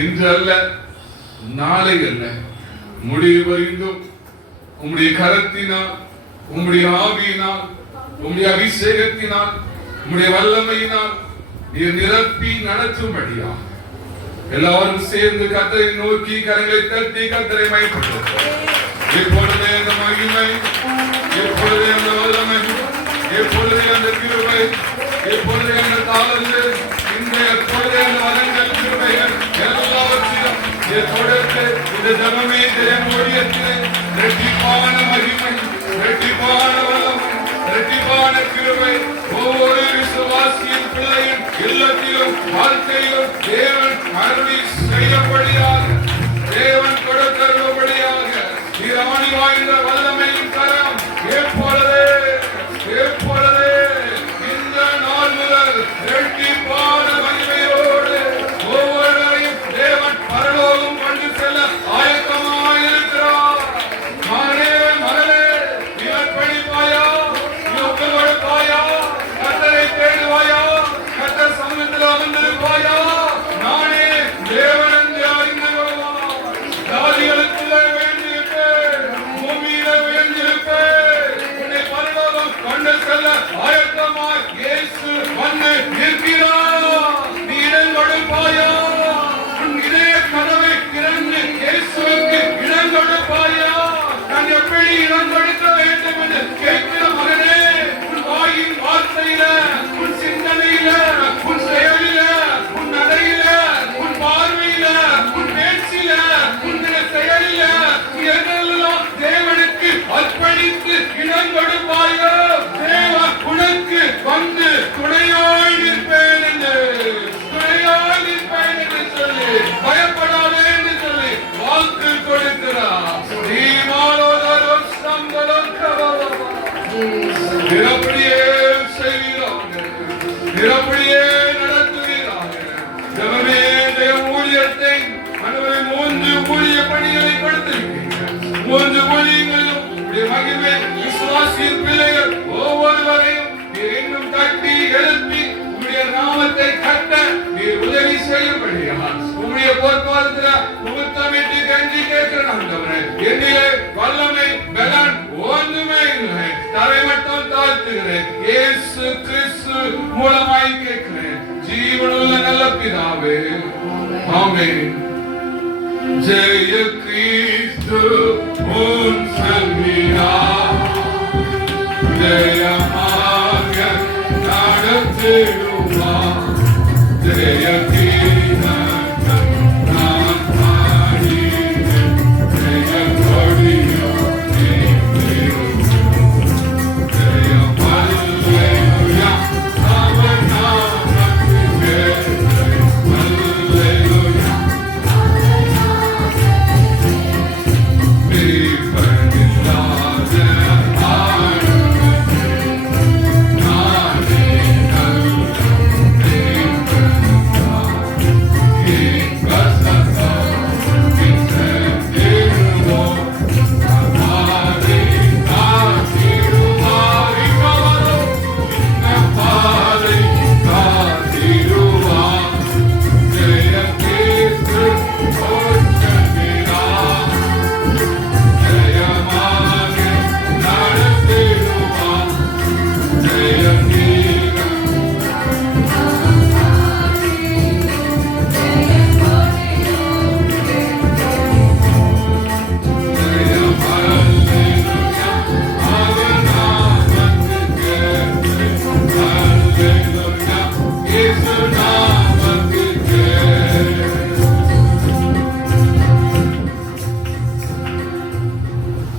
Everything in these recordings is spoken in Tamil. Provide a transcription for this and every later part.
இன்று அல்ல, நாளை அல்ல, முடிவு வரைந்தும் உம்முடைய கரத்தினால், உம்முடைய ஆவியினால், உம்முடைய அபிஷேகத்தினால், உம்முடைய வல்லமையினால் நீர் நிரப்பி நடத்தும்படியா எல்லாரும் சேர்ந்து கர்த்தரை நோக்கி கரங்களை தட்டி கர்த்தரை மகிமைப்படுத்துவோம். எப்பொழுதே அந்த மகிமை, எப்பொழுதே அந்த வல்லமை, எப்பொழுதே அந்த கிருபை, எப்பொழுதே அந்த தாளந்து, எப்பொழுதே அந்த வரங்கள் கிருபைகள் எல்லாவற்றிலும் தொடர்ந்து இந்த ஜனமே ஜெயமொழியத்திலே இரட்டிப்பான மகிமை, இரட்டிப்பான வல்லமை, இரட்டிப்பான கிருபை ஒவ்வொரு விசுவாசியின் பிள்ளையின் இல்லத்திலும் வாழ்க்கையிலும் தேவன் அருளி செய்யப்படியாக, தேவன் கொடுத்தருளபடியாக ஆணி வாய்ந்த வல்லமையின் கரம் எப்பொழுதே எப்பொழுதே இந்த நாள் முதல் இரட்டிப்பான மகிமையோடு ஒவ்வொருவரையும் தேவன் பரலோகம் கொண்டு செல்ல ஆயத்தமாயிருக்கிறார். மகனே மகளே, இவர் படிப்பாயா, இவர் கொடுப்பாயா, கர்த்தரை தேடுவாயா, கர்த்தர் சமூகத்தில் அமர்ந்திருப்பாயா? நானே தேவன் என்று அறிந்து கொள்வார். ஜாதிகளுக்குள்ளே வேண்டியிருப்பேன், பூமியிலே வேண்டியிருப்பேன், உன்னை பரலோகம் கொண்டு செல்ல ஆயத்தமாய் இயேசு வந்து இருக்கிறார். நீ இடம் கொடுப்பாயா? உன் இதய கதவை திறந்து இயேசுவுக்கு இடம் கொடுப்பாயா? நான் எப்படி இடம் கொடுக்க வேண்டும் என்று கேட்கிற மகனே, உன் வாயின் வார்த்தையில, உன் சிந்தனையில, உன் செயலில, உன் நடையில, உன் பார்வையில, உன் பேச்சில, உன் செயலில எதெல்லாம் தேவனுக்கு அர்ப்பணித்து இடம் கொடுப்பாயோ தேவன் உனக்கு வந்து துணையாய் நிற்பேன் என்று, துணையாய் நிற்பேன் என்று சொல்லி, பயப்படாதே என்று சொல்லி வாக்கு கொடுக்கிறார். நிரப்படியே செய்கிறார்கள், நிரப்படியே நடத்துகிறார்கள். தேவனே, தேவ ஊழியத்தை அனுபவி 3 ஊழிய பணிகளை கொடுத்திருக்கிறீர்கள். 3 ஊழியங்களும் மகிமை விசுவாசியின் பிள்ளைகள் ஒவ்வொருவரையும் நீர் இன்னும் தட்டி எழுப்பி உம்முடைய நாமத்தை கட்ட நீர் உதவி செய்யும்படியால் உம்முடைய பொற்பாதத்தில் முகத்தமிட்டு கஞ்சி கேட்கிறேன். ஆண்டவரே, என்னிலே வல்லமை பலன் ஒன்றுமே இல்லை, தரை மட்டும் தாழ்த்துகிறேன். இயேசு கிறிஸ்து மூலமாய் கேட்கிறேன் ஜீவனுள்ள நல்ல பிதாவே, ஆமென். ஜெய கிறிஸ்து உன் செல்வியார், ஜெயமாக நடத்திடுவார். ஜெய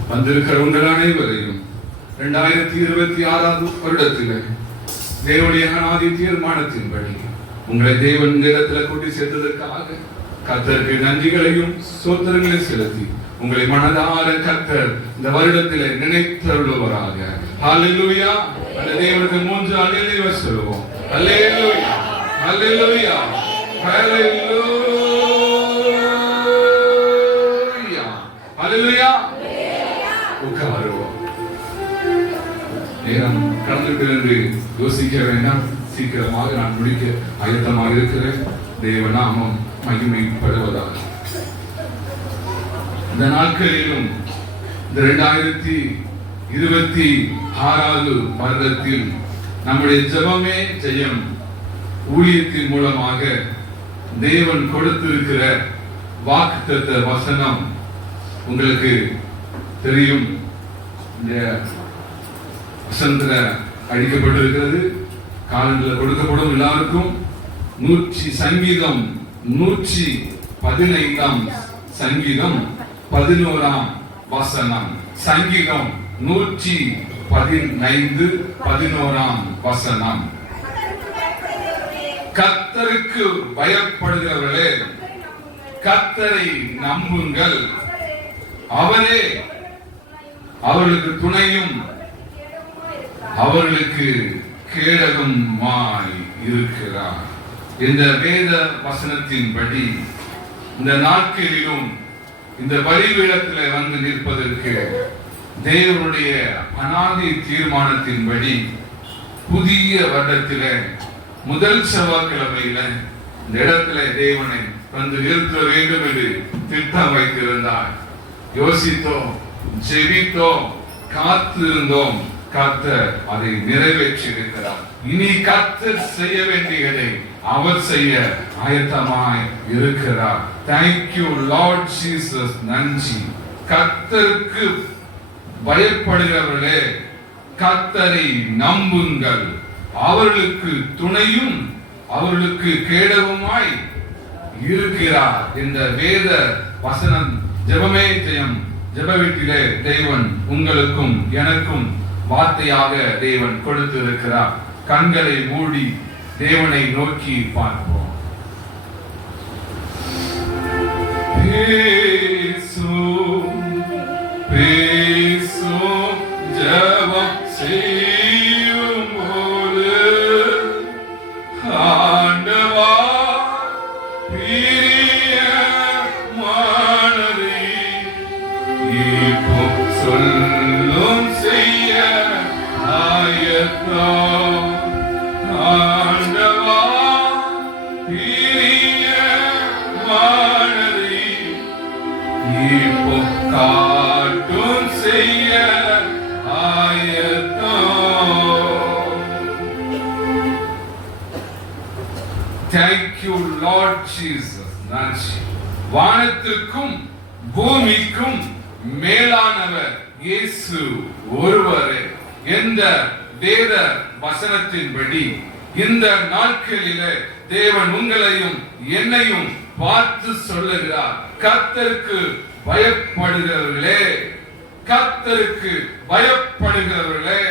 வந்திருக்கிற உங்கள் அனைவரையும் 2026 வருடத்தில் தேவனுடைய அநாதி தீர்மானத்தின்படி உங்களை தேவன் இடத்துல கூட்டி சேர்த்ததற்காக கர்த்தருக்கு நன்றிகளையும் சோத்திரங்களையும் செலுத்தி உங்களை மனதார கர்த்தர் இந்த வருடத்திலே நினைத்தருளுவராக. ஹல்லேலூயா. அந்த தேவனுக்கு 3 அல்லேலூயா சொல்லுவோம். அல்லேலூயா, அல்லேலூயா, அல்லேலூயா, அல்லேலூயா. உட்காருவோம். நேரம் கடந்துவிட்டு என்று யோசிக்க வேண்டாம். சீக்கிரமாக நான் முடிக்க ஆயத்தமாக இருக்கிறேன். தேவ நாமம் மகிமைப்படுவதாக. இந்த நாட்களிலும் இந்த 2026 வருடத்தில் நம்முடைய ஜெபமே ஜெயம் ஊழியத்தின் மூலமாக தேவன் கொடுத்திருக்கிற வாக்குத்தத்த வசனம் உங்களுக்கு தெரியும். இந்த வசனத்துல அடிக்கப்பட்டிருக்கிறது, காலங்களில் கொடுக்கப்படும் எல்லாருக்கும். சங்கீதம் 115 சங்கீதம் 11 வசனம். சங்கீதம் 115 11 வசனம். கர்த்தருக்கு பயப்படுகிறவர்களே, கர்த்தரை நம்புங்கள், அவரே அவர்களுக்கு துணையும் அவர்களுக்கு கேடகமாய் இருக்கிறார். இந்த வேத வசனத்தின்படி இந்த நாட்களிலும் இந்த பலிபீடத்தில் வந்து நிற்பதற்கு தேவனுடைய அநாதி தீர்மானத்தின்படி புதிய வருடத்தில முதல் செவ்வாய்க்கிழமையில இந்த இடத்துல தேவனை வந்து நிறுத்த வேண்டும் என்று திட்டம் வைத்திருந்தார். யோசித்தோம், ஜெபித்தோம், காத்திருந்தோம். கர்த்தர் அதை நிறைவேற்றி இருக்கிறார். இனி கர்த்தர் செய்ய வேண்டியதை அவர் செய்ய ஆயத்தமாய் இருக்கிறார். Thank you Lord Jesus. நன்றி. கர்த்தருக்கு பயப்படுகிறவர்களே, கர்த்தரை நம்புங்கள், அவர்களுக்கு துணையும் அவர்களுக்கு கேடகமாய் இருக்கிறார். இந்த வேத வசனம் ஜெபமே ஜெயம் ஜெப வீட்டிலே தேவன் உங்களுக்கும் எனக்கும் வார்த்தையாக தேவன் கொடுத்திருக்கிறார். கண்களை மூடி தேவனை நோக்கி பார்ப்போம். பேசும் பேசும் ஜெபம் செய்யும் போது ஆண்டவா பிரியமானதை இப்போ சொல்லும் செய்ய ஆயத்தம். ஆண்டவா பிரியமானதை இப்போ காட்டும் செய்ய ஆயத்தம். Thank you Lord Jesus. நன்றி. வானத்திற்கும் பூமிக்கும் மேலானவர் இயேசு ஒருவரே. என்ற வேத வசனத்தின்படி இந்த நாட்களிலே தேவன் உங்களையும் என்னையும் பார்த்து சொல்லுகிறார். கர்த்தருக்கு பயப்படுகிறவர்களே, கர்த்தருக்கு பயப்படுகிறவர்களே,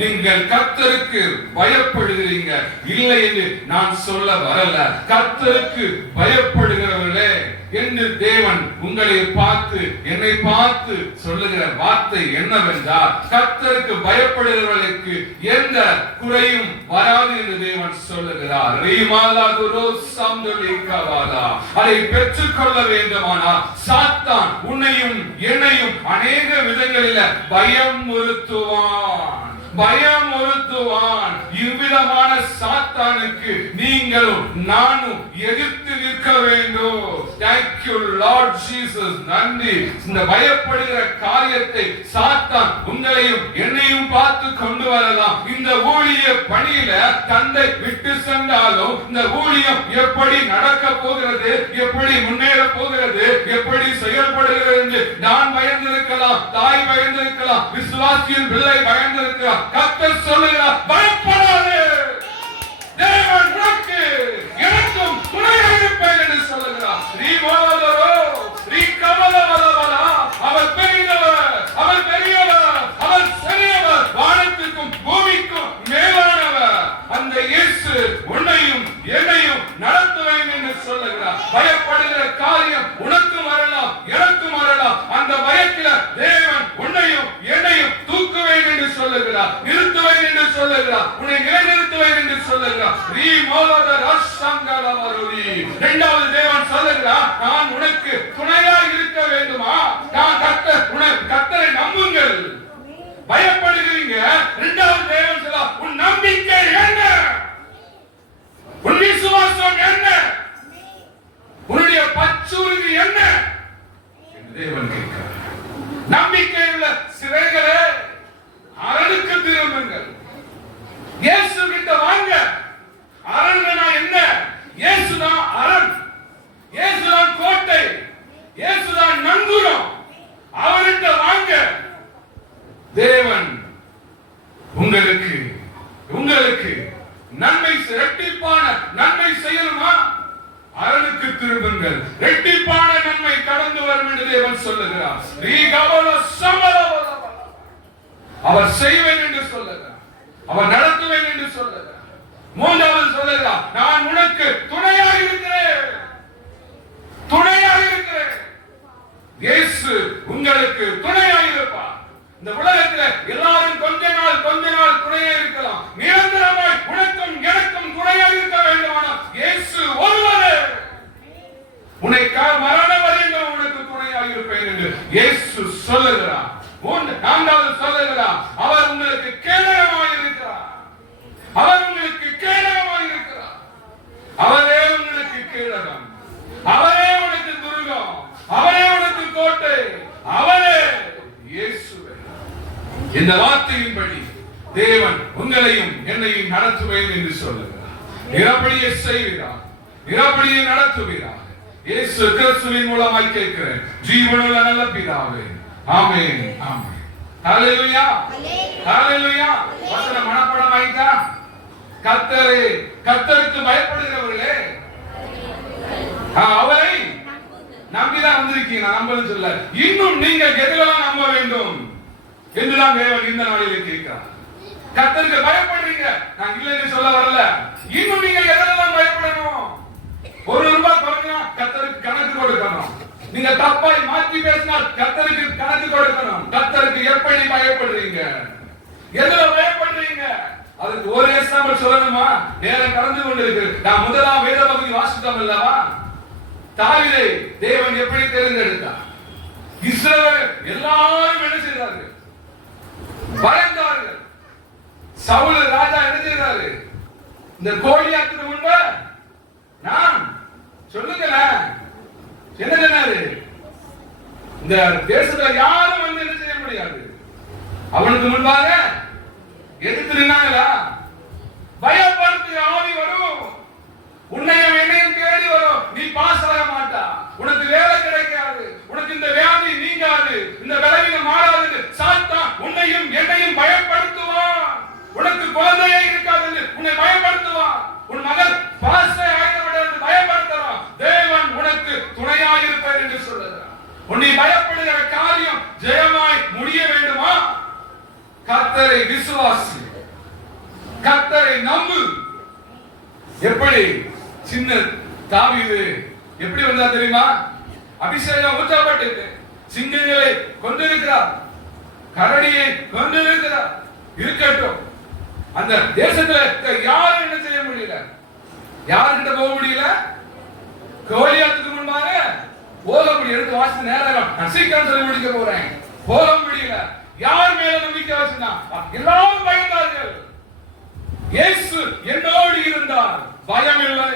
நீங்கள் கர்த்தருக்கு பயப்படுகிறீங்க இல்லை என்று நான் சொல்ல வரல. கர்த்தருக்கு பயப்படுகிறவர்களே என்று தேவன் உங்களை பார்த்து என்னை பார்த்து சொல்லுகிற வார்த்தை என்னவென்றால், கர்த்தருக்கு பயப்படுகிறவர்களுக்கு எந்த குறையும் வராது என்று தேவன் சொல்லுகிறார். அதை பெற்றுக்கொள்ள வேண்டுமானால் சாத்தான் உன்னையும் என்னையும் அநேக விதங்களில் பயமுறுத்துவான். இவ்விதமான சாத்தானுக்கு நீங்களும் நானும் எதிர்த்து நிற்க வேண்டும். Thank you Lord Jesus. நன்றி. இந்த பயப்படுகிற காரியத்தை சாத்தான் உங்களையும் என்னையும் பார்த்து கொண்டு வரலாம். இந்த ஊழிய பணியில தந்தை விட்டு சென்றாலும் இந்த ஊழியம் எப்படி நடக்க போகிறது, எப்படி முன்னேற போகிறது, எப்படி செயல்படுகிறது என்று நான் பயந்திருக்கலாம், தாய் பயந்திருக்கலாம், விசுவாசியின் பிள்ளை பயந்திருக்கலாம். கர்த்தர் சொல்லுகிறார், பயப்படாதே, தேவன் உனக்கு எனக்கும் துணையாக இருப்பேன் என்று சொல்லுகிறார். அவர் பெரியவர், அவர் பெரியவர், அவர் பெரியவர், வானத்திற்கும் பூமிக்கும் மேலானவர். அந்த இயேசு உன்னையும் என்னையும் நடத்துவேன் என்று சொல்லுகிறார். பயப்படுகிற காரியம் உனக்கும் வரலாம், எனக்கும் வரலாம். அந்த பயத்தில் தேவன் உன்னையும் என்னையும் தூக்குவேன் என்று சொல்லுகிறார், நிறுத்துவேன் என்று சொல்லுகிறார். நற்சூழ்நிலை என்ன என்று தேவன் கேட்கிறார். நம்பிக்கையுள்ள சிறைகளே, அரணுக்கு திரும்புங்கள். இயேசு கிட்ட வாங்க. அரண்னா என்ன? இயேசுதான் அரண், இயேசுதான் கோட்டை, இயேசுதான் நங்கூரம். அவர்கிட்ட வாங்க. தேவன் உங்களுக்கு நன்மை, இரட்டிப்பான நன்மை செய்யணுமா? அரணுக்கு திரும்புங்கள். இரட்டிப்பான நன்மை கடந்து வரும் என்று தேவன் சொல்லுகிறார். அவர் செய்வேன் என்று சொல்லுகிறார். அவர் நடத்துவேன் என்று சொல்லுகிறார். மூன்றாவது சொல்லுகிறார், நான் உனக்கு துணையாக இருக்கிறேன். துணையாக இருக்கிறேன். இயேசு உங்களுக்கு துணையாக இருப்பார். இந்த உலகத்தில் எல்லாரும் கொஞ்ச நாள் துணையாக இருக்கலாம். நிரந்தரமாய் உனக்கும் எனக்கும் துணையாக இருக்க வேண்டுமானால் இயேசு ஒருவரே. உன்னை மரணம் வரைக்கும் உனக்கு துணையாக இருப்பேன் என்று இயேசு சொல்லுகிறார். நான்காவது சொல்லுகிறார், அவர் உங்களுக்கு கேடகமாய் இருக்கிறார். அவர் உங்களுக்கு கேடகமாய் இருக்கிறார். அவரே உங்களுக்கு கேடகம், அவரே உனக்கு துருகம், அவரே உனக்கு கோட்டை, அவரே இயேசுவே. இந்த வார்த்தையின்படி தேவன் உங்களையும் என்னையும் நடத்துவேன் என்று சொல்லுகிறார். நிரப்படியே செய்கிறார், நிரப்படியே நடத்துகிறார். இயேசு கிறிஸ்துவின் மூலமாய் கேட்கிறேன் ஜீவனுள்ள நல்ல பிதாவே, ஆமென், ஆமென். ஹல்லேலூயா, ஹல்லேலூயா. வசனம் மனப்பாடம் ஆயிட்டா? கர்த்தருக்கு பயப்படுகிறவர்களே, அவரை நம்பிதான் வந்திருக்கீங்க. நம்பன்னு சொல்ல, இன்னும் நீங்க எதுலாம் நம்ப வேண்டும் என்றுதான் தேவன் இந்த நாளிலே கேட்கிறார். கர்த்தருக்கு பயப்படுறீங்க, நான் இல்லைன்னு சொல்ல வரல. இன்னும் நீங்க எதெல்லாம் பயப்படணும்? ₹1 குறைஞ்சா கர்த்தருக்கு கணக்கு கொடுக்கணும். நீங்க தப்பாய் மாற்றி பேசினால் கர்த்தருக்கு கணக்கு கொடுக்கணும். கர்த்தருக்கு எப்படி பயப்படுறீங்க, எதுல பயப்படுறீங்க? அதுக்கு ஒரு எக்ஸாம்பிள் சொல்லணுமா? நேரம் கடந்து கொண்டிருக்கு. நான் முதலாம் வேத பகுதி வாசித்தோம் அல்லவா? தாவீதை தேவன் எப்படி தேர்ந்தெடுத்தார்? இஸ்ரவேல் எல்லாரும் என்ன செய்தார்கள்? பயந்தார்கள். சவுல் ராஜா என்ன செய்தாரு? இந்த கோலியாத்துக்கு முன்பு நான் சொல்லுங்கள என்ன சொன்னாரு? இந்த தேசத்துல யாரும் வந்து என்ன செய்ய முடியாது. அவனுக்கு முன்பாக எதிர்த்து நின்னாங்களா? பயப்படுத்திய ஆவி வரும், உன்னையும் என்னையும் தேடி வரும். நீ பாஸ் ஆக மாட்டா, உனக்கு வேலை கிடைக்காது, உனக்கு இந்த வியாதி நீங்காது, இந்த பலவீனம் மாறாது. சாத்தான் உன்னையும் என்னையும் பயப்படுத்துவான். உனக்கு குழந்தையே இருக்காது, உன்னை பயப்படுத்துவான். உன் மகள் பாஸ் ஆகிவிட பயப்படுத்துவான். தேவன் உனக்கு துணையாக இருப்பார் என்று சொல்லுகிறார். உன்னை பயப்படுகிற காரியம் ஜெயமாய் முடிய வேண்டுமா? கர்த்தரை விசுவாசி, கர்த்தரை நம்பு. எப்படி சின்ன தாவீது எப்படி வந்தா தெரியுமா? அபிஷேகம் ஊற்றப்பட்டு சிங்கங்களை கொண்டிருக்கிறார், கரடியை கொண்டிருக்கிறார். இருக்கட்டும், அந்த தேசத்துல யாரும் என்ன செய்ய முடியல, யாருக்கிட்ட போக முடியல. கோலியாத்துக்கு முன்பாக போக முடியும். எடுத்து வாசி நேரம் நான் சீக்கிரம் சொல்லி முடிக்க போறேன். போக முடியல. யார் மேல நம்பிக்கை வச்சுனா? எல்லாரும் பயந்தார்கள். இயேசு என்னோடு இருந்தார், பயம் இல்லை.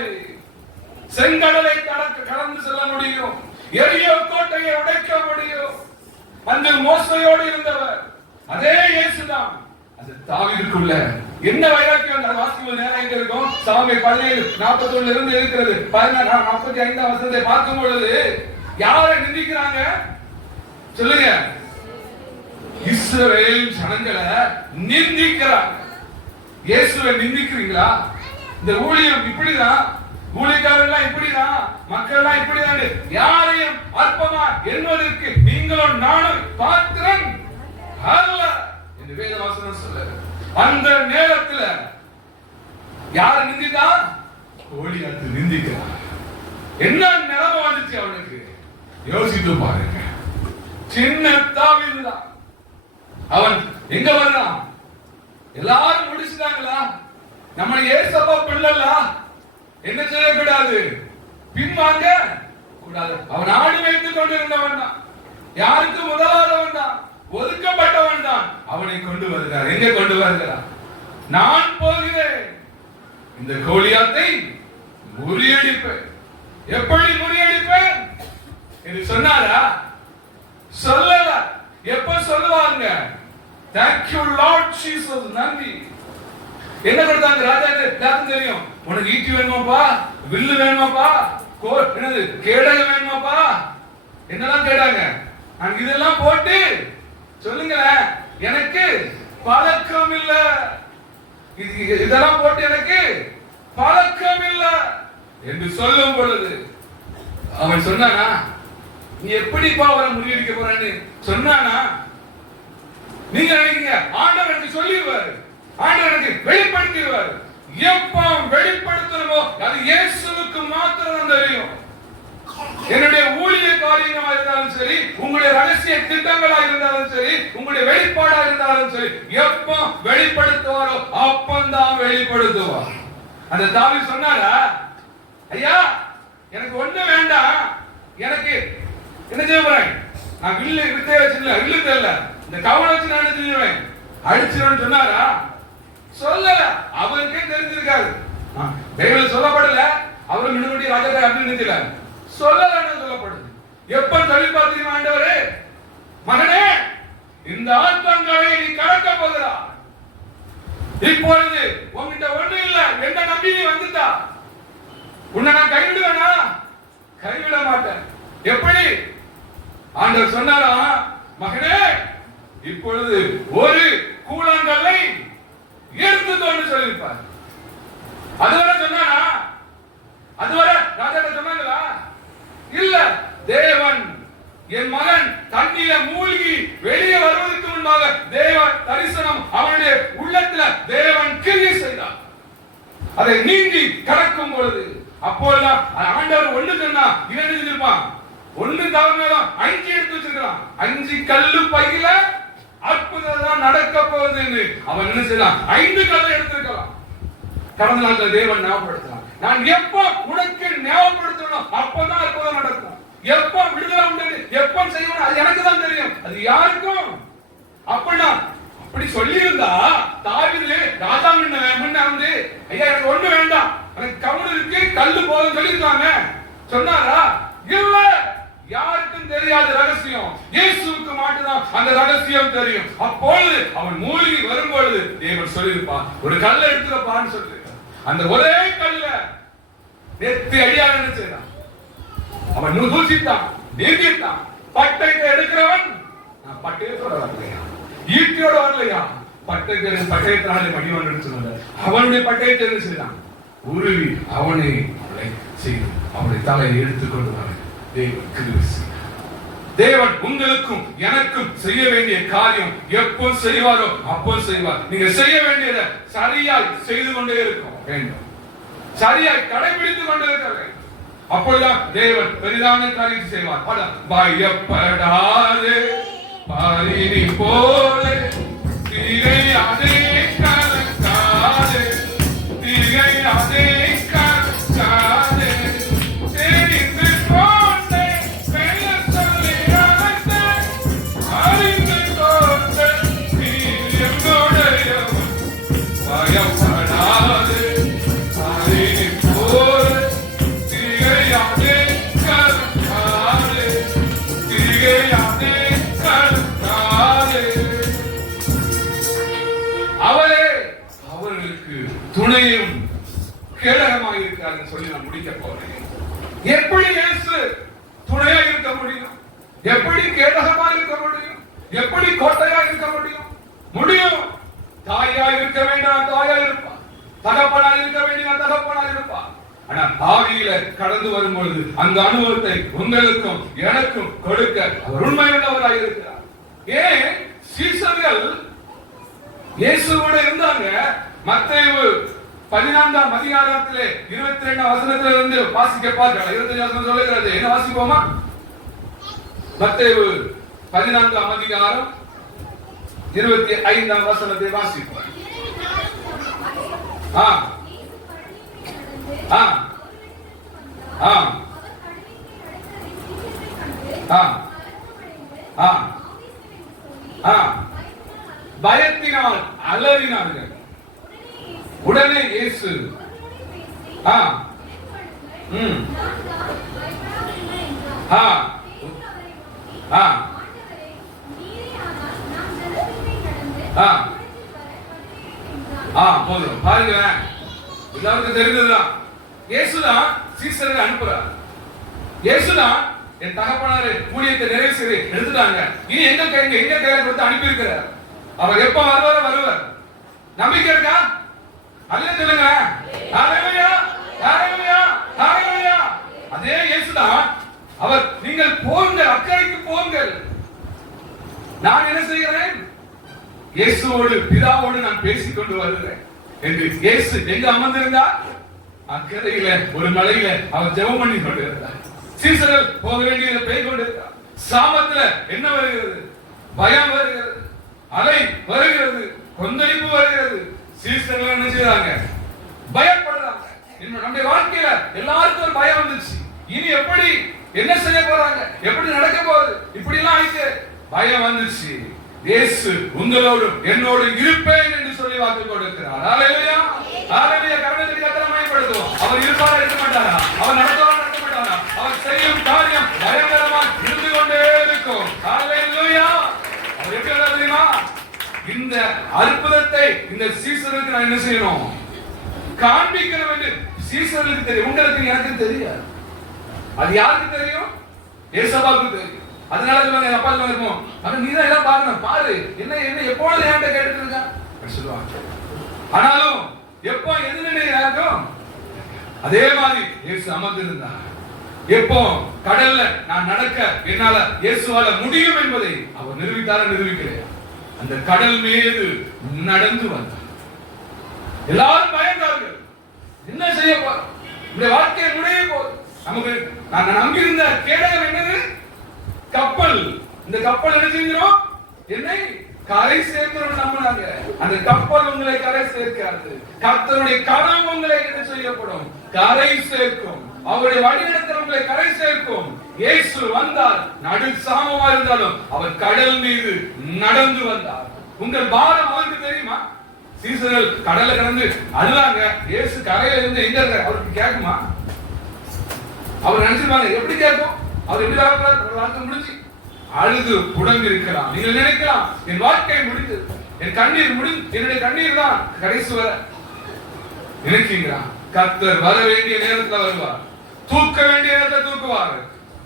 செங்கடலை கடந்து செல்ல முடியும், எரியோ கோட்டையை உடைக்க முடியும். அந்த மோசையோடு இருந்தவர் அதே இயேசுதான். அது தாவீதுக்குள்ள என்ன வைராக்கியம்? வாசிக்கும் நேரம் எங்க இருக்கும்? சாமி 17:41 இருந்து இருக்கிறது. 45 வசனத்தை பார்க்கும் பொழுது யாரை நிந்திக்கிறாங்க சொல்லுங்க? இஸ்ரவேல் ஜனங்களை நிந்திக்கிறாங்க. இயேசுவை நிந்திக்கிறீங்களா? இந்த ஊழியம் இப்படிதான், ஊழியக்காரர்கள் இப்படிதான், மக்கள் எல்லாம் இப்படிதான். யாரையும் அற்பமா என்பதற்கு நீங்களும் நானும் பாத்திரன் அல்ல என்று வேதவசனம் சொல்லுது. அந்த நேரத்துல யார் நிந்தித்தா? கோலியாத்து நிந்திக்கிறார். என்ன நிலைமை வந்துச்சு அவனுக்கு? யோசித்து பாருங்க. சின்ன தாவீது தான். அவன் எங்க வந்தான்? எல்லாரும் முடிச்சுட்டாங்களா? நம்ம ஏசப்பா பிள்ளை என்ன செய்யக்கூடாது? பின்வாங்க கூடாது. அவன் ஆடி வைத்துக் கொண்டிருந்தவன் தான், யாருக்கு முதலாதவன் தான், ஒதுக்கப்பட்டவன் தான். அவனை கொண்டு வருகிறார். எங்க கொண்டு வருகிறார்? நான் போகிறேன், இந்த கோலியாத்தை முறியடிப்பேன். எப்படி முறியடிப்பேன்? என்று சொன்னாரா? சொல்லல. எப்ப சொல்லுவாங்க? Thank you Lord Jesus, நன்றி. என்ன கொடுத்தாங்க ராஜாக்கு? எல்லாருக்கும் தெரியும். உனக்கு ஈட்டி வேணுமாப்பா, வில்லு வேணுமாப்பா, என்னது கேடக வேணுமாப்பா, என்னெல்லாம் கேட்டாங்க. நான் இதெல்லாம் போட்டு சொல்லுங்க, எனக்கு பழக்கம் இல்ல, இதெல்லாம் போட்டு எனக்கு பழக்கம் இல்ல என்று சொல்லும் பொழுது அவன் சொன்னானா, நீ எப்படிப்பா அவரை முறியடிக்க போறான்னு சொன்னானா? நீங்க நினைக்கிறீங்க ஆண்டவர் எனக்கு சொல்லிடுவாரு, ஆண்டவர் எனக்கு வெளிப்படுத்திடுவாரு. எப்ப வெளிப்படுத்தணுமோ அது இயேசுவுக்கு மாத்திரம் தெரியும். என்னுடைய ஊழிய காரியங்களா இருந்தாலும் சரி, உங்களுடைய ரகசிய திட்டங்களா இருந்தாலும் சரி, உங்களுடைய வெளிப்பாடா இருந்தாலும் சரி, எப்ப வெளிப்படுத்துவாரோ அப்பந்தான் வெளிப்படுத்துவார். அந்த தாவீது சொன்னாரா, ஐயா எனக்கு ஒண்ணு வேண்டாம், எனக்கு என்ன செய்ய போறேன், நான் வில்லு வித்தே வச்சிடல, வில்லு தெரியல, இந்த கவலை வச்சு நான் என்ன செஞ்சிருவேன், அடிச்சிருவேன் சொன்னாரா? சொல்லல. அவருக்கே தெரிஞ்சிருக்காரு, பைபிள்ல சொல்லப்படல, அவரு முன்னாடி ராஜா அப்படின்னு நினைக்கல, சொல்லலன்னு சொல்லப்படுது. எப்ப சொல்லி பார்த்தீங்க ஆண்டவரே, மகனே இந்த ஆத்தங்கரை நீ கடக்க போகிறா, இப்பொழுது உன்கிட்ட ஒண்ணு இல்ல, என்ன நம்பி நீ வந்துட்டா, உன்னை நான் கைவிடுவேனா? கைவிட மாட்டேன். எப்படி? ஆண்டவர் சொன்னாரா, மகனே இப்பொழுது ஒரு கூழாங்கல்லை எடுத்துக்கொண்டு சொல்லியிருப்பார். அதுவரை சொன்னானா? அதுவரை ராஜா சொன்னாங்களா? இல்ல. தேவன் என் மகன் தண்ணீர மூழ்கி வெளியே வருவதற்கு முன்பாக தேவ தரிசனம் அவனுடைய உள்ளத்துல தேவன் கிரியை செய்தார். அதை நீங்கி கடக்கும் பொழுது அப்போதான் ஆண்டவர் ஒண்ணு சொன்னா இவன் செஞ்சிருப்பான், ஒண்ணு தவறுனாலும் 5 எடுத்து வச்சிருக்கான், 5 கல்லு பையில அற்புதம் தான் நடக்க போகுது என்று அவன் என்ன செய்யலாம், 5 கல்லை எடுத்திருக்கலாம். கடந்த நாட்கள் தேவன் ஞாபகப்படுத்தலாம், நான் எப்ப உனக்கு ஞாபகப்படுத்தணும் அப்பதான் அற்புதம் நடக்கும். எப்ப விடுதலை உண்டு, எப்ப செய்யணும் அது எனக்கு தான் தெரியும், அது யாருக்கும். அப்படின்னா அப்படி சொல்லி இருந்தா தாவீது ராஜா முன்ன வந்து, ஐயா எனக்கு ஒண்ணு வேண்டாம், எனக்கு கவுன் இருக்கு, கல்லு போதும் சொல்லிருக்காங்க சொன்னாரா? இல்ல. யாருக்கும் தெரியாத ரகசியம், இயேசுவுக்கு மட்டும்தான் அந்த ரகசியம் தெரியும். அப்பொழுது அவன் மூழ்கி வரும்பொழுது தேவன் சொல்லியிருப்பான், ஒரு கல்லை எடுத்துக்கப்பான்னு சொல்லியிருக்கான். அந்த ஒரே கல்ல நெத்தி அடியாக என்ன செய்தான், அவன் தூசித்தான், நீங்கித்தான். பட்டயத்தை எடுக்கிறவன் நான் பட்டயத்தோட வரலையா, ஈட்டியோட வரலையா, பட்டயத்தினாலே மடிவான் சொன்னாங்க. அவனுடைய பட்டயத்தை என்ன செய்தான், உருவி அவனை செய்து அவனுடைய தலையை எடுத்துக்கொண்டு வர தேவன் கிருபை செய்தார். தேவன் உங்களுக்கும் எனக்கும் செய்ய வேண்டிய காரியம் எப்போ செய்வாரோ அப்போ செய்வார். நீங்க செய்ய வேண்டியதை சரியாய் செய்து கொண்டே இருக்க வேண்டும், சரியாய் கடைபிடித்துக் கொண்டே இருக்க வேண்டும். அப்பொழுதுதான் தேவன் பெரிதான காரியத்தை செய்வார். பயப்படாதே பாரினி போலே திகையாதே கலங்காதே, திகையாதே கலங்காதே, தெரிந்து கொண்டே வெல்ல சொல்லி அழைத்தே, அறிந்து கொண்டே நீ என்னுடையவன். பயப்படாதே பாரினி போலே திகையாதே கலங்காதே, திகையாதே கலங்காதே. அவரே அவர்களுக்கு துணையும் கேடகமாக இருக்கிறார் சொல்லி நான் முடிக்க போறேன். எப்படி இயேசு துணையா இருக்க முடியும், எப்படி கேடகமா இருக்க முடியும், எப்படி கோட்டையா இருக்க முடியும்? முடியும். தாயா இருக்க வேண்டாம், தாயா இருப்பா, தகப்பனா இருக்க வேண்டிய தகப்பனா இருப்பா. ஆனா ஆவியில கடந்து வரும்பொழுது அந்த அனுபவத்தை உங்களுக்கும் எனக்கும் கொடுக்க அவர் உண்மையுள்ளவராக இருக்கிறார். ஏன் சீசர்கள் இயேசுவோட இருந்தாங்க. மத்தேயு 14ஆம் அதிகாரத்திலே 22ஆம் வசனத்திலே இருந்து வாசிக்க பார்க்கலாம். 25 வசனம் சொல்லுகிறது, என்ன வாசிப்போமா? மத்தேயு 14ஆம் அதிகாரம் 25ஆம் வசனத்தை வாசிப்போம். ஆ ஆ ஆ ஆ ஆ ஆ பயத்தினால் அலறினார்கள். உடனே இயேசு போதும் பாருங்க, எல்லாருக்கும் தெரிஞ்சதுதான். இயேசுதான் சீசரை அனுப்புறார். இயேசுதான் என் தகப்பனாரு ஊழியத்தை நிறைவு செய்து எடுத்துட்டாங்க, இனி எங்க கையில கொடுத்து அனுப்பி இருக்கிறார். அவர் எப்ப வருவார்? நம்பிக்கை இருக்கா? அல்ல சொல்லுங்க. ஹalleluya, ஹalleluya, ஹalleluya. அதே இயேசுதான் அவர் நீங்கள் போங்கள், அக்கறைக்கு போங்கள், நான் என்ன செய்கிறேன், இயேசுவோடு பிதாவோடு நான் பேசிக் கொண்டு வருகிறேன் என்று இயேசு எங்க அமர்ந்திருந்தார்? அக்கறையில ஒரு மலையில அவர் ஜெபம் பண்ணி கொண்டிருந்தார். சீசர்கள் போக வேண்டியதை போய் கொண்டிருந்தார். சாமத்துல என்ன வருகிறது? பயம் வருகிறது, அலை வருகிறது, கொந்தளிப்பு வருகிறது. சீசர்கள் என்ன செய்றாங்க? பயப்படுறாங்க. நம்முடைய வாழ்க்கையில எல்லாருக்கும் ஒரு பயம் வந்துச்சு. இனி எப்படி என்ன செய்ய போறாங்க, எப்படி நடக்க போகுது, இப்படி எல்லாம் ஆயிட்டு பயம் வந்துச்சு. இயேசு உங்களோடு என்னோடு இருப்பேன் என்று சொல்லி வாக்கு கொடுக்கிறார். ஹalleluya, ஹalleluya. கர்த்தரை கத்திரமாய்ப்படுத்துவோம். அவர் இருப்பாரா, இருக்க மாட்டாரா? அவர் நடத்துவாரா, நடக்க மாட்டாரா? அவர் செய்யும் காரியம் பயங்கரமா இருந்து கொண்டே இருக்கும். ஹalleluya. அவர் எப்படி தெரியுமா? இந்த அற்புதத்தை இந்த சீசருக்கு நான் என்ன செய்யணும், காண்பிக்கணும் என்று சீசருக்கு தெரியும். உங்களுக்கு எனக்கு தெரியாது. அது யாருக்கு தெரியும்? ஏசப்பாவுக்கு தெரியும். அதனால எங்க அப்பா இருக்கும், அது நீதான் எல்லாம் பாருங்க, பாரு என்ன என்ன எப்பொழுது ஏன்ட்ட கேட்டுட்டு இருக்க சொல்லுவாங்க. ஆனாலும் எப்போ எது நினைக்கிறாரோ அதே மாதிரி இயேசு அமர்ந்திருந்தார். எப்போ கடல்ல நான் நடக்க என்னால இயேசுவால முடியும் என்பதை அவர் நிரூபிக்கிறார். அந்த கடல் மீது நடந்து வந்தார். எல்லாரும் பயந்தார்கள், என்ன செய்ய போறோம், இந்த வாழ்க்கையை முடிய போது. நமக்கு நான் நம்பியிருந்த கேடகம் என்னது? கப்பல். இந்த கப்பல் என்ன செய்கிறோம்? என்னை கரை சேர்க்கிறோம் நம்பினாங்க. அந்த கப்பல் உங்களை கரை சேர்க்காது. கர்த்தருடைய கரம் உங்களை என்ன செய்யப்படும்? கரை சேர்க்கும். அவருடைய வழிநடத்தல் உங்களை கரை சேர்க்கும். இயேசு வந்தார், நடு சாமமா இருந்தாலும் அவர் கடல் மீது நடந்து வந்தார். உங்கள் பாரம் அவருக்கு தெரியுமா? சீசர்கள் கடலை கடந்து அழுவாங்க, இயேசு கரையில இருந்து எங்க இருக்காரு அவருக்கு கேட்குமா? அவர் நினைச்சிருவாங்க, எப்படி கேட்கும்? அவர் எப்படி வாழ்க்கை முடிஞ்சு அழுது புடம்பி இருக்கலாம். நீங்கள் நினைக்கலாம் என் வாழ்க்கை முடிஞ்சது, என் கண்ணீர் முடிஞ்சு, என்னுடைய கண்ணீர் தான் கடைசி வர நினைக்கிறான். கர்த்தர் வர வேண்டிய நேரத்தில் வருவார், தூக்க வேண்டிய நேரத்தை தூக்குவார்,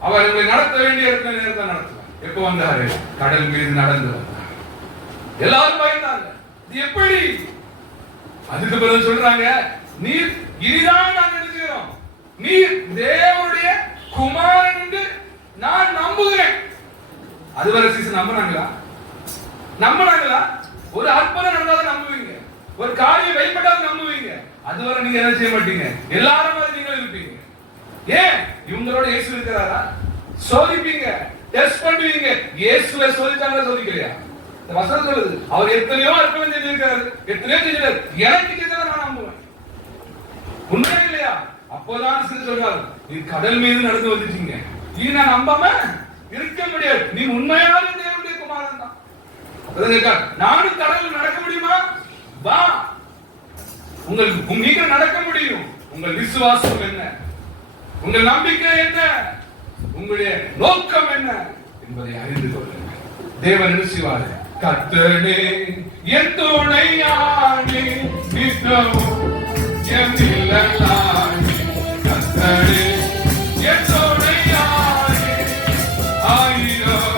அவர் உங்களை நடத்த வேண்டிய நேரத்தை நடத்துவார். எப்ப வந்தாரு? கடல் மீது நடந்து வந்தார். எல்லாரும் பயந்தாங்க, இது எப்படி? அதுக்கு பிறகு சொல்றாங்க, நீர் இனிதான் நான் நினைக்கிறோம், நீர் தேவனுடைய குமாரன் என்று நான் நம்புகிறேன். அதுவரை சீசன் நம்பினாங்களா? ஒரு அற்புதம் நடந்தாலும் நம்புவீங்க, ஒரு காரியம் வெளிப்பட்டாலும் நம்புவீங்க. அதுவரை நீங்க என்ன செய்ய மாட்டீங்க, எல்லாரும் மாதிரி நீங்களும் இருப்பீங்க. ஏன்? இவங்களோட இயேசு இருக்கிறாரா? சோதிப்பீங்க, டெஸ்ட் பண்ணுவீங்க. இயேசுவை சோதிச்சாங்களா, சோதிக்கலையா? இந்த வசனம் சொல்லுது, அவர் எத்தனையோ அற்புதம் செஞ்சிருக்காரு, எத்தனையோ செஞ்சிருக்காரு, எனக்கு செஞ்சதை நான் நம்புவேன். உண்மை இல்லையா? அப்போதான் சொல்றாரு, நீ கடல் மீது நடந்து வந்துட்டீங்க, நீ நான் நம்பாம இருக்க முடியாது, நீ உண்மையான தேவனுடைய குமாரன் தான். நானும் கடலில் நடக்க முடியுமா? வா, உங்களுக்கு நீங்க நடக்க முடியும். உங்கள் விசுவாசம் என்ன, உங்கள் நம்பிக்கை என்ன, உங்களுடைய நோக்கம் என்ன என்பதை அறிந்து கொள்ளுங்கள். தேவன் என்ன செய்வார்? கர்த்தரே என் துணையானே, நித்தமும் என் நிழலானே. கர்த்தரே என் துணையானே, ஆயிரம்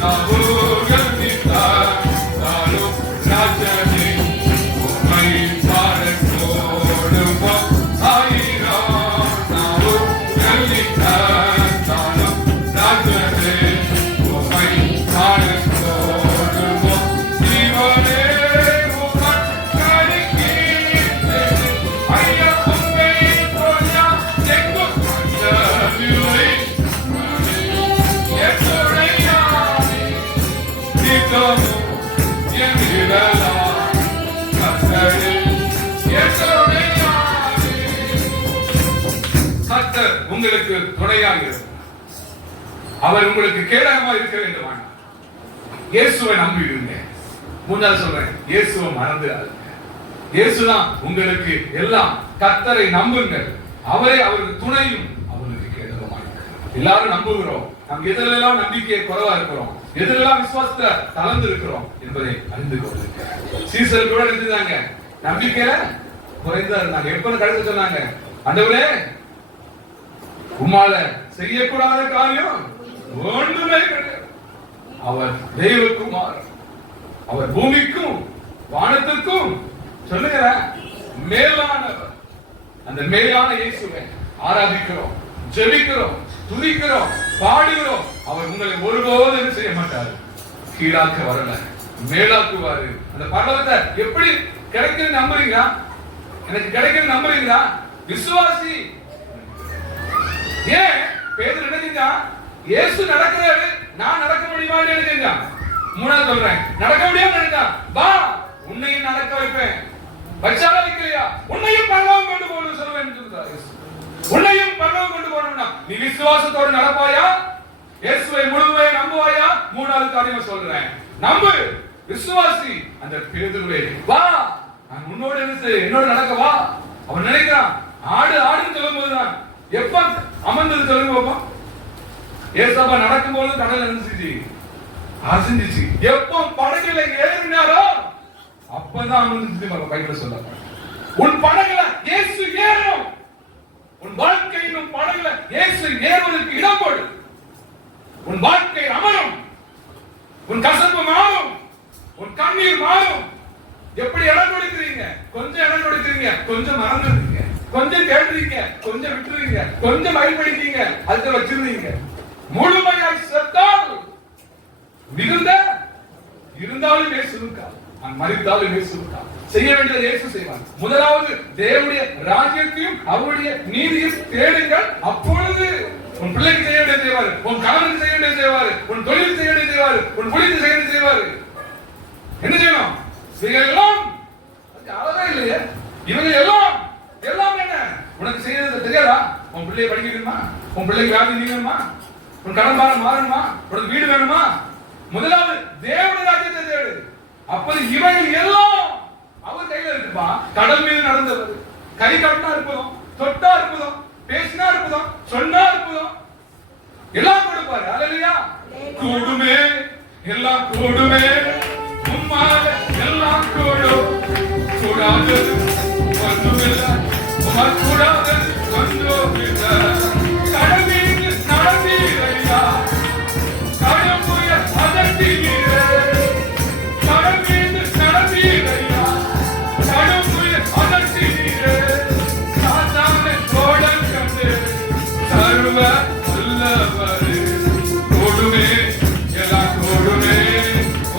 நாவுகள் நின்றாலும் ராஜனே உம்மை பாடக்கூடுவோம். ஆயிரம் நாவுகள் நின்றாலும் ராஜனே உம்மை பாடக்கூடுவோம். ஜீவனே உமன் கருக்கின்றே, ஐயா உம்மை போயா எங்கும் கண்டதில்லை. என் துணையானே, நித்தமும் என் நிழலானே. கர்த்தரே என் துணையானே. கர்த்தர் உங்களுக்கு துணையாக இருக்கிறார். அவர் உங்களுக்கு கேடகமாக இருக்க வேண்டுமானார் இயேசுவை நம்பிடுங்க. முன்னாள் சொல்றேன், இயேசுவை மறந்துடாதீங்க. இயேசுதான் உங்களுக்கு எல்லாம். கர்த்தரை நம்புங்கள், அவரே அவருக்கு துணையும் அவருக்கு கேடகமாக இருக்கிறார். எல்லாரும் நம்புகிறோம். நாம் எதிலெல்லாம் நம்பிக்கை குறைவா இருக்கிறோம், எதிலெல்லாம் விசுவாசத்துல கலந்து இருக்கிறோம் என்பதை அறிந்து கொள்ளுங்க. சீசர் கூட இருந்தாங்க, நம்பிக்கையில குறைந்தா இருந்தாங்க. எப்ப கடைசி சொன்னாங்க, ஆண்டவரே உம்மால செய்யக்கூடாத காரியம் ஒன்றுமே கிடையாது. அவர் தெய்வகுமார், அவர் பூமிக்கும் வானத்திற்கும் சொல்லுகிற மேலானவர். அந்த மேலான இயேசுவை ஆராதிக்கிறோம், ஜெபிக்கிறோம், துதிக்கிறோம், பாடுகிறோம். அவர் உங்களை ஒருபோதும் செய்ய மாட்டார், கீழாக்க வரல, மேலாக்குவாரு. அந்த பரலோகத்தை எப்படி கிடைக்குன்னு நம்புறீங்களா? எனக்கு கிடைக்குன்னு நம்புறீங்களா? விசுவாசி. ஏன் பேதுரு என்ன செஞ்சான்? இயேசு நடக்கிறாரு, நான் நடக்க முடியுமா? என்ன செஞ்சான்? மூணாவது சொல்றேன், நடக்க முடியாம நினைச்சான். வா, உன்னையும் நடக்க வைப்பேன். வச்சாலா வைக்கலையா? உன்னையும் பரலோகம் கொண்டு போகணும் சொல்லுவேன் சொல்றாரு. உன்னையும் பரலோகம் கொண்டு போகணும்னா நீ விசுவாசத்தோடு நடப்பாயா? இயேசுவை முழுமையாக நம்புவாயா? மூணாவது காரியம் சொல்றேன், நம்பு, விசுவாசி. அந்த பேதுருவே, வா, நான் உன்னோடு இருந்து என்னோட நடக்க வா. அவன் நினைக்கிறான், ஆடு ஆடுன்னு சொல்லும் போதுதான் எப்ப அமர்ந்தது சொல்லுங்க பாப்போம். ஏசப்பா நடக்கும்போது கடல் நினைச்சிச்சு, அசைஞ்சிச்சு. எப்போ படகுல ஏறினாரோ அப்பதான் அமர்ந்துச்சு. பைபிள் சொல்ல, உன் படகுல இயேசு ஏறும். உன் வாழ்க்கையின் படகுல இயேசு ஏறுவதற்கு இடம் கொடு. உன் வாழ்க்கை அமரும், உன் கசப்பு மாறும், உன் கண்ணீர் மாறும். எப்படி இடம் கொடுக்கிறீங்க? கொஞ்சம் இடம் கொடுக்கிறீங்க, கொஞ்சம் மறந்துடுறீங்க, கொஞ்சம் கேட்டுறீங்க, கொஞ்சம் விட்டுறீங்க, கொஞ்சம் பயன்படுத்தீங்க, அதுக்கு வச்சிருந்தீங்க. முழுமையாய் செத்தால் மிகுந்த இருந்தாலும் இயேசுக்கா, நான் மரித்தாலும் இயேசுக்கா. செய்ய வேண்டியதை இயேசு செய்வார். முதலாவது தேவனுடைய ராஜ்யத்தையும் அவருடைய நீதியும் தேடுங்கள், அப்பொழுது உன் பிள்ளைக்கு செய்ய வேண்டியது செய்வாரு, உன் கணவனுக்கு செய்ய வேண்டியது செய்வாரு, உன் தொழில் செய்ய வேண்டியது செய்வாரு, உன் குடித்து செய்ய வேண்டியது செய்வாரு. என்ன செய்யணும்? எல்லாம் அழகா இல்லையே, இவங்க எல்லாம் எல்லாம் என்ன உனக்கு செய்யறது தெரியாதா? உன் பிள்ளைய படிக்க வேணுமா? உன் பிள்ளைக்கு வியாதி நீங்கணுமா? உன் கடன் பாரம் மாறணுமா? உனக்கு வீடு வேணுமா? முதலாவது தேவனுடைய ராஜ்யத்தை தேடு. அப்போது இவைகள் எல்லாம் அவர் கையில இருக்குப்பா. கடல் மீது நடந்தவர், கை காட்டினா இருப்பதும், தொட்டா இருப்பதும், பேசினா இருப்பதும், சொன்னா இருப்பதும், எல்லாம் கொடுப்பாரு. அல்லேலூயா. கூடுமே, எல்லாம் கூடுமே, உம்மால எல்லாம் கூடும். கூடாது ஒன்றுமில்லை, உம்மால் கூடாது ஒன்றுமில்லை. கடல் மீது நடந்தீரையா, கடல் புயல் அதட்டினீரே. கடல் மீது நடந்தீரையா, கடல் புயல் அதட்டினீரே. சாத்தானை கோடல் கண்டு சர்வ வல்லவரே. கூடுமே, எல்லாம் கூடுமே,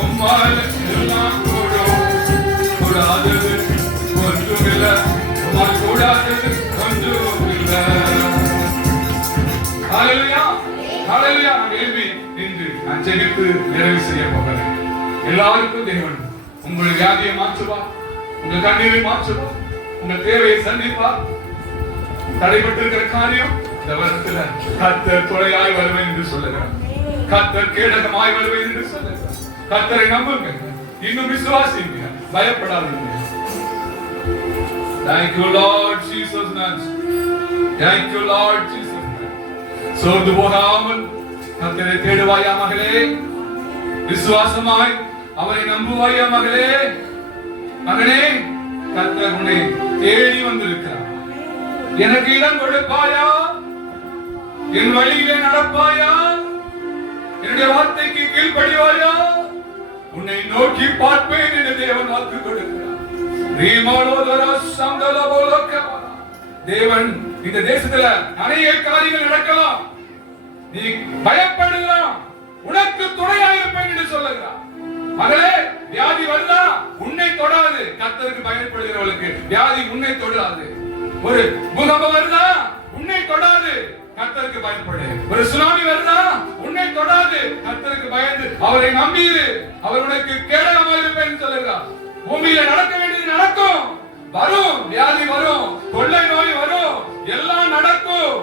உம்மால் எல்லாம் கூடும். கூடாதது ஒன்றுமில்லை, உம்மால் கூடாதது ஒன்றுமில்லை. ஹல்லேலூயா, ஹல்லேலூயா. நான் எழுப்பி நின்று நான் ஜெபித்து நிறைவு செய்ய போகிறேன். எல்லாருக்கும் தேவன் உங்கள் வியாதியை மாற்றுவார், உங்கள் கண்ணீரை மாற்றுவார், உங்கள் தேவையை சந்திப்பார். தடைபட்டிருக்கிற காரியம் இந்த வருஷத்துல கர்த்தர் துணையாய் வருவேன் என்று சொல்லுகிறார். கர்த்தர் கேடகமாய் வருவேன் என்று சொல்லுகிறார். கர்த்தரை நம்புங்க, இன்னும் விசுவாசிங்க, பயப்படாதீங்க. Thank you Lord Jesus Christ. Thank you Lord Jesus Christ. சோர்ந்து போகாமல் கர்த்தரை தேடுவாயா மகளே, விசுவாசமாய் அவரை நம்புவாயா மகளே. மகனே, கர்த்தர் உன்னை தேடி வந்திருக்கிறார். எனக்கு இடம் கொடுப்பாயா? என் வழியிலே நடப்பாயா? என்னுடைய வார்த்தைக்கு கீழ்ப்படிவாயா? உன்னை நோக்கி பார்ப்பேன் என்று தேவன் வாக்கு கொடுக்கிறார். தேவன் இந்த தேசத்துல நிறைய காரியங்கள் நடக்கலாம், நீ பயப்படலாம், உனக்கு துணையாயிருப்பேன் என்று சொல்லுகிறார். மகளே, வியாதி வருதா? உன்னை தொடாது. கர்த்தருக்கு பயப்படுகிறவர்களுக்கு வியாதி உன்னை தொடாது. ஒரு பூகம்பம் வருதா? உன்னை தொடாது. கர்த்தருக்கு பயப்படு. ஒரு சுனாமி வருதா? உன்னை தொடாது. கர்த்தருக்கு பயந்து அவரை நம்பியிரு. அவர் உனக்கு கேடகமாக இருப்பேன் சொல்லுகிறார். பூமியில நடக்க வேண்டியது நடக்கும். வரும், வியாதி வரும், கொள்ளை நோய் வரும், எல்லாம் நடக்கும்.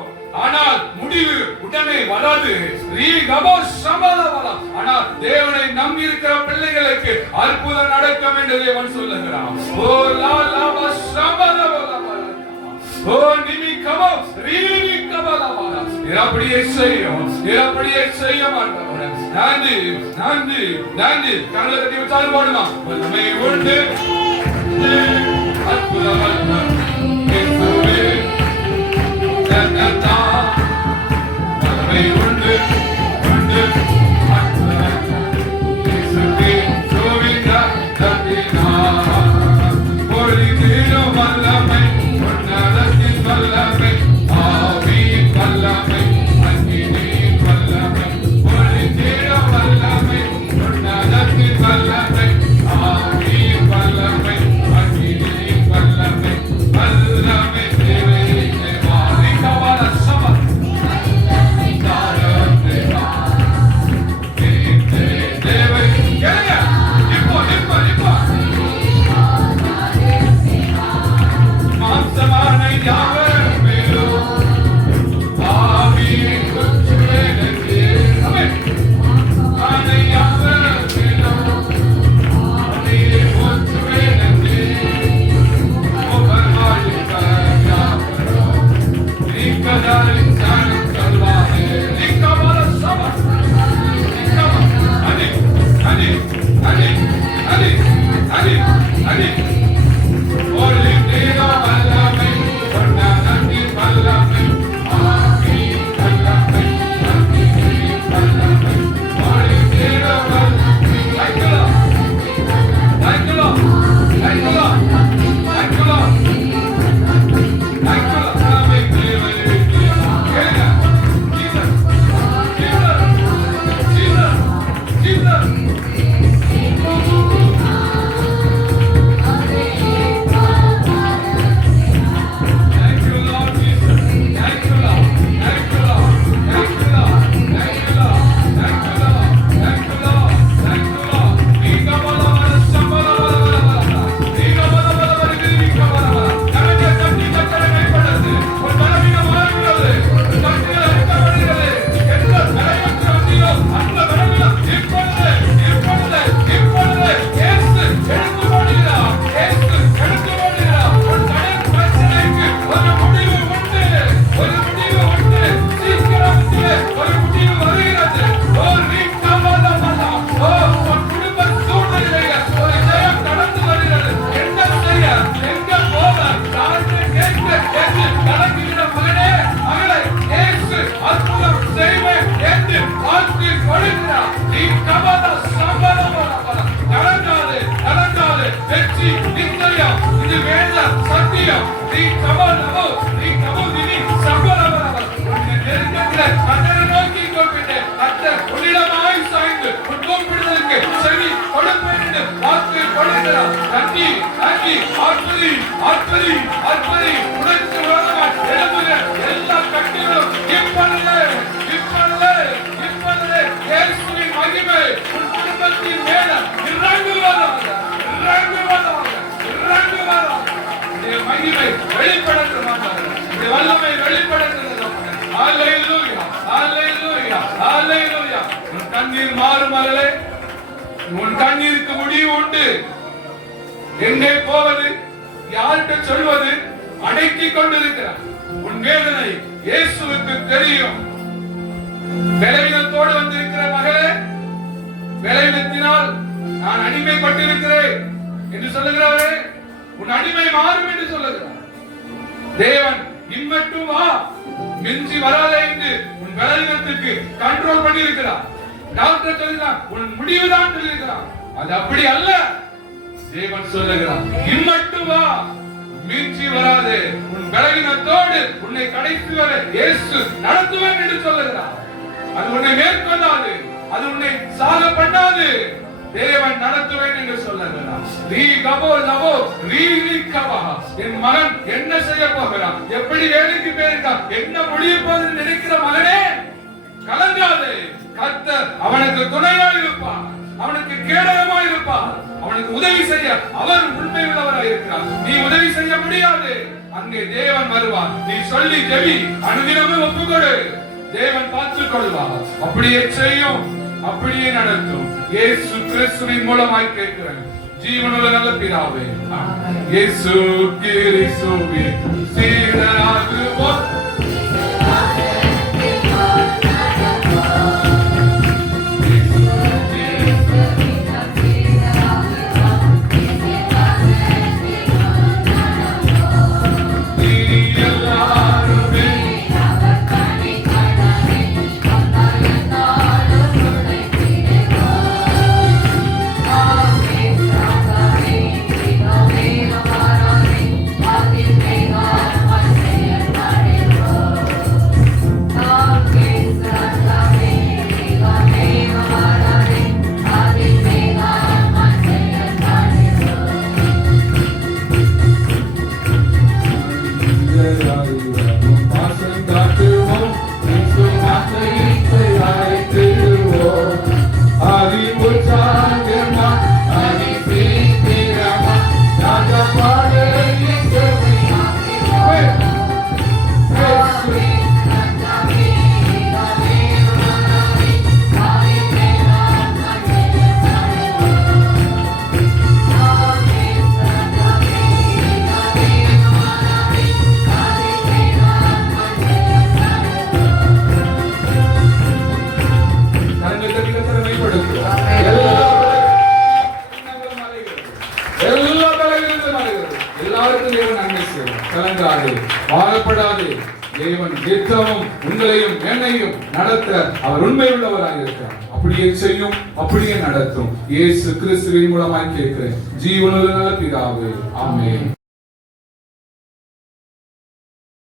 ஆனால் முடிவு உடனே வராது. ஆனால் தேவனை நம்பி இருக்கிற பிள்ளைகளுக்கு அற்புதம் நடக்கும் என்று தேவன் சொல்லுகிறார். ஓ நிமிக்கமோ ரீலிக்கமலவா அப்படியே செய்யும் அப்படியே செய்ய மாட்டவரே நன்றி நன்றி நன்றி கரங்களை தட்டி வச்சாலும் பாடுமா வல்லமை உண்டு அற்புதமல்ல இயேசுவே தன்னதா வல்லமை உண்டு உண்டு அற்புதமல்ல இயேசுவே கோவிந்தா தந்தினா ஒளி தீரும் வல்லமை உன்னதத்தின் வல்லமை ஆவி வல்லமை அக்கினி வல்லமை ஒளி தீரும் வல்லமை உன்னதத்தின் வல்லமை ஆவி வல்லமை அக்கினி வல்லமை வல்லமை தேவையில்லை மாறிக்கவல சபை தாரத்தை தேவை கேளுங்க இப்போ இப்போ இப்போ மாம்சமான யாவர் மேலும் ஆவியின் குச்சுவேலக்கு ஆமென் ஆனை யாவர் மேலும் ஆவியின் குச்சுவேலக்கு ஓபர்மாலிக யாவரோ நிக்கதாலின் சாணம் கல்வாஹே நிக்கமல சபா நிக்கம அனி அனி அனி அனி அனி அனி ஒளி தீரும் வல்லமை உன்னதத்தின் வல்லமை ஆவி வல்லமை அக்கினி வல்லமை ஒளி தீரும் வல்லமை தைக்கலோ தைக்கலோ தைக்கலோ தைக்கலோ நாமே தேவனே கேளுங்க Jesus Jesus Jesus Thank you, Lord Jesus. Thank you, Lord. Thank you, Lord. Thank you, Lord. Thank you, Lord. Thank you, Lord. Thank you, Lord. Thank you, Lord. Nika bala bala sambala bala bala bala. Nika bala bala bala nika bala bala. Namaste santi kakkare கைப்படுது. ஒரு பலவீன மாறுகிறது. சக்திகள் அழிக்கப்படுகிறது. எந்த பலவீனத்தை வந்தியோ அந்த பலவீனம் இப்பொழுது இயேசு எடுத்து போடுகிறார். இயேசு எடுத்து போடுகிறார். உன் கடன் பிரச்சனைக்கு ஒரு முடிவு உண்டு. ஒரு முடிவு உண்டு. சீக்கிரத்திலே ஒரு முடிவு வருகிறது. ஓ நிக்கமலவா. ஓ உன் குடும்ப சூழ்நிலையில் ஒரு ஜெயம் கடந்து வருகிறது. என்ன செய்ய எங்க போக யாருக்கு கேட்க என்று கலங்குகிற மகனே மகளே இயேசு அற்புதம் செய்வேன் என்று வாக்கு கொடுக்கிறார். நிக்கமல சம்பளமலவா. கலங்காதே கலங்காதே வெற்றி நிச்சயம் இது வேத சத்தியம். நிக்கமலவோ நிக்கமோதினி சம்பளமலவா. உன்னை நெருக்கத்திலே கர்த்தரை நோக்கி கூப்பிட்டு கர்த்தர் உன்னிடமாய் சாய்ந்து உன் கூப்பிடுதலுக்கு செவி கொடுப்பேன் என்று வாக்கு கொடுக்கிறார். நன்றி நன்றி ஆர்ப்பரி ஆர்ப்பரி ஆர்ப்பரி உணர்ச்சி உலகமாய் எழுப்புகிற எல்லா கட்டிகளும் இப்பொழுது இப்பொழுது இப்பொழுது இயேசுவின் மகிமை உன் குடும்பத்தின் மேல இறங்குவதாக இறங்குவதாக இறங்குவதாக. இந்த மகிமை வெளிப்படட்டும். இந்த வல்லமை வெளிப்படட்டும். ஹல்லேலூயா ஹல்லேலூயா ஹல்லேலூயா. உன் கண்ணீர் மாறும் மகளே. உன் கண்ணீருக்கு முடிவு உண்டு. எங்கே போவது யார்கிட்ட சொல்வது அடக்கிக் கொண்டிருக்கிறார். உன் வேதனை இயேசுவுக்கு தெரியும். பலவீனத்தோடு வந்திருக்கிற மகளே பலவீனத்தினால் நான் அடிமைப்பட்டிருக்கிறேன் என்று சொல்லுகிறவரே உன் அடிமை மாறும் என்று சொல்லுகிறார். தேவன் இம்மட்டும் வா மிஞ்சி வராதே என்று உன் பலவீனத்துக்கு கண்ட்ரோல் பண்ணி இருக்கிறார். டாக்டர் சொல்லுகிறார் உன் முடிவுதான் சொல்லியிருக்கிறார். அது அப்படி அல்ல. தேவன் சொல்லுகிறார் இம்மட்டும் வா மிஞ்சி வராதே. உன் பலவீனத்தோடு உன்னை கடைசி வரை இயேசு நடத்துவேன் என்று சொல்லுகிறார். அது உன்னை மேற்கொள்ளாது. அது உன்னை சாக பண்ணாது. தேவன் நடத்துவேன் என்று சொல்லுகிறார். என் மகன் என்ன செய்ய போகிறான், எப்படி வேலைக்கு போயிருக்கான், என்ன முடிய போகுது நினைக்கிற மகனே கலங்காதே. கர்த்தர் அவனுக்கு துணையாய் இருப்பார். அவனுக்கு கேடகமாய் இருப்பார். அவனுக்கு உதவி செய்ய அவர் உண்மை உள்ளவராய் இருக்கிறார். நீ உதவி செய்ய முடியாது. அங்கே தேவன் வருவார். நீ சொல்லி ஜெபி, அனுதினமும் ஒப்புக்கொடு. தேவன் பார்த்துக் கொள்வார். அப்படியே செய்யும், அப்படியே நடத்தும். இயேசு கிறிஸ்துவின் மூலமாய் கேட்கிறேன். ஜீவனுள்ள நல்ல பிதாவே, இயேசு கிறிஸ்துவே சீடராகுவோம். வாழப்படாது. தேவன் நித்தமும் உங்களையும் என்னையும் நடத்த அவர் உண்மையுள்ளவராக இருக்கிறார். அப்படியே செய்யும், அப்படியே நடத்தும். இயேசு கிறிஸ்துவின் மூலமாய் கேட்கிறேன் ஜீவனுள்ள நல்ல பிதாவே, ஆமென்.